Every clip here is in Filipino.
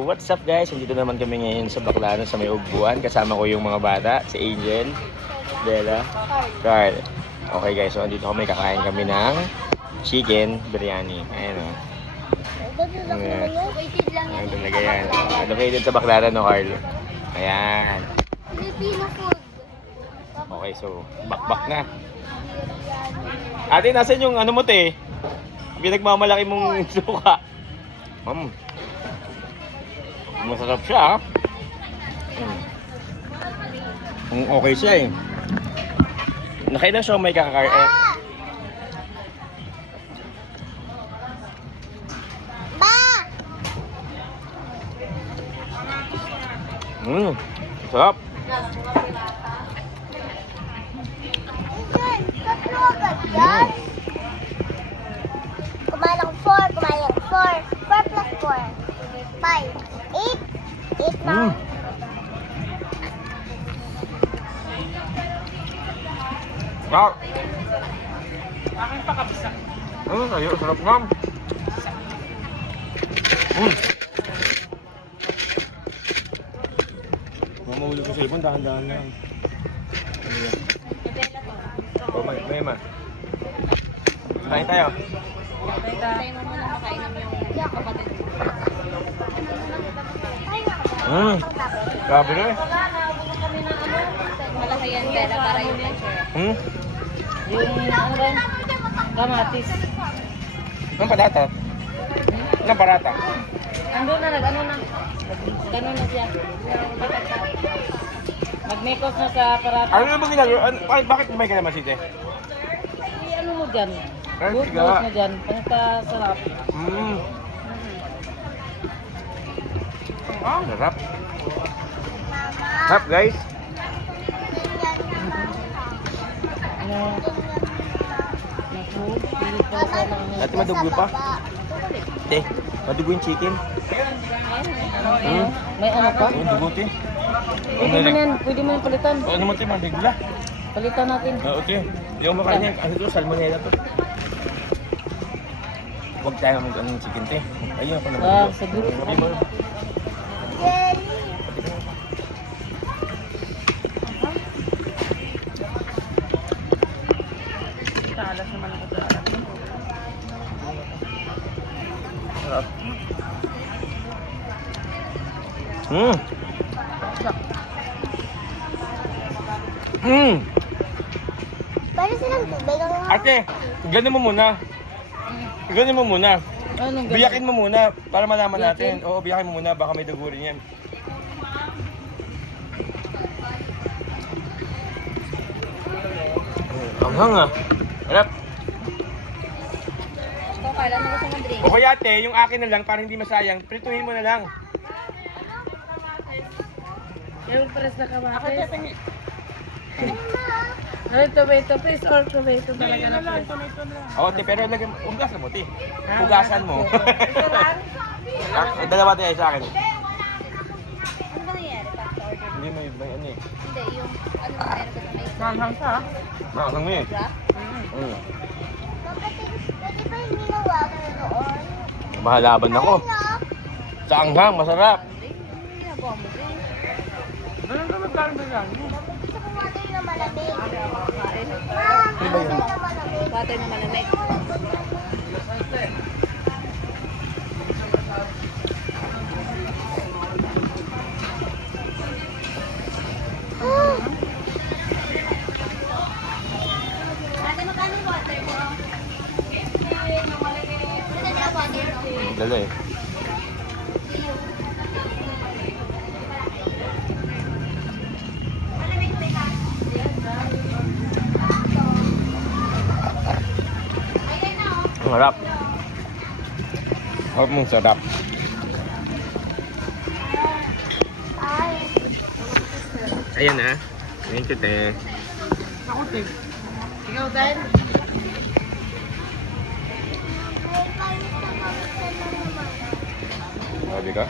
What's up guys? Nandito naman kami ngayon sa Baclaran sa may Ugbuan. Kasama ko yung mga bata, si Angel, Bella, Carl. Okay guys, so andito kami, kakain kami ng chicken biryani. Ayan o. Ayan. Ayan talaga yan. Located sa Baclaran, no Carl? Ayan. Filipino food. Okay, so bakbak na. Ate, nasan yung ano mo te? Pinagmamalaki mong suka. Masarap siya, okay siya eh. Nakailan siya may kakakain. Sarap. Kumalang 4, kumalang 4. 4 plus 4. 5. 8 na. Sarap. Aking pakabisa. Ayun, sarap nga. Mamahulog ko sa ibon, dahan-dahan lang. Oh, may ma. Kain tayo. Tayo mo muna makainom yung kapatid. Grabe rin. Malaki yan, Bella, para yung pleasure. Yung ano rin? Kamatis. Anong patata? Anong parata? Ando na, nag-ano na. Gano'n na siya. Mag-makeup na sa parata. Ano na ba ginagawa? Bakit may kalamansi eh? Ano mo dyan? Ay, Buhos siga. mo dyan. Pangkasarap. Sarap. Sarap guys. Ano? Naku, pilit pa sa mga... Dati madugo pa. Madugo yung chicken. May ano pa? Yung dugo te. Pwede mo yan palitan. Ano mo te, mabigla. Palitan natin. Oo te. Yung makain yan. Ano ito, salmonella to. Huwag tayo mag-ano ng chicken te. Ayun ako naman. Siguro. Talas naman ako sa harap. Sarap. Pwede silang tubig ang Ate, ganon mo muna. Ganon mo muna. Anong ganun? Biyakin mo muna para malaman natin. Oo, biyakin mo muna. Baka may dugo rin yan. Anghang ah. Harap. Ikaw, Carla, ano gusto mong drink? O kaya ate, yung akin na lang para hindi masayang, prituhin mo na lang. Yung press na kamatis. Ano, tomato paste or tomato talaga na press? Oo, ate, pero lagyan, hugasan mo, ate. Hugasan mo. Dalawa tayo sa akin. Ano ba nangyari? Pasta order? Hindi may ano eh. Hindi, yung ano na meron ka na may Manghang ka. Nakasang mo eh. wrap? Pwede ba yung ginawa ko noon? Mahalaban ako. Sa anghang, masarap. Hindi, ginagawa mo din. Ano na magkano ba yan? Gusto ko water na malamig. Kain. Water na malamig. Water na malamig. Ate, magkano yung water mo? Ano na water mo? Dala eh. Ang harap. Harap mong sarap. Ayan na. Thank you, te. Ako, Tig. Ikaw, Dan? Sabi ka?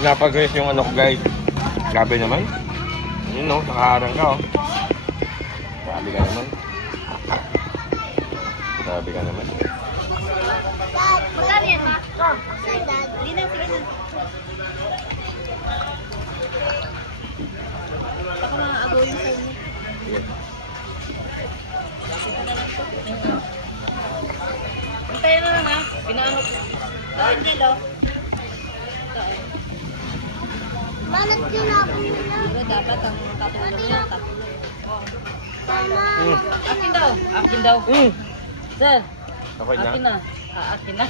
Napag-guys yung ano ko guys. Grabe naman. Yun no, nakaharang ka oh. Grabe ka naman. Grabe ka naman. Angel, oh. Balat tinapon nila. Pero dapat ang katulong niya, tatlo. Mama. Akin daw. Akin daw. Sir, Okay na? akin na. Akin na.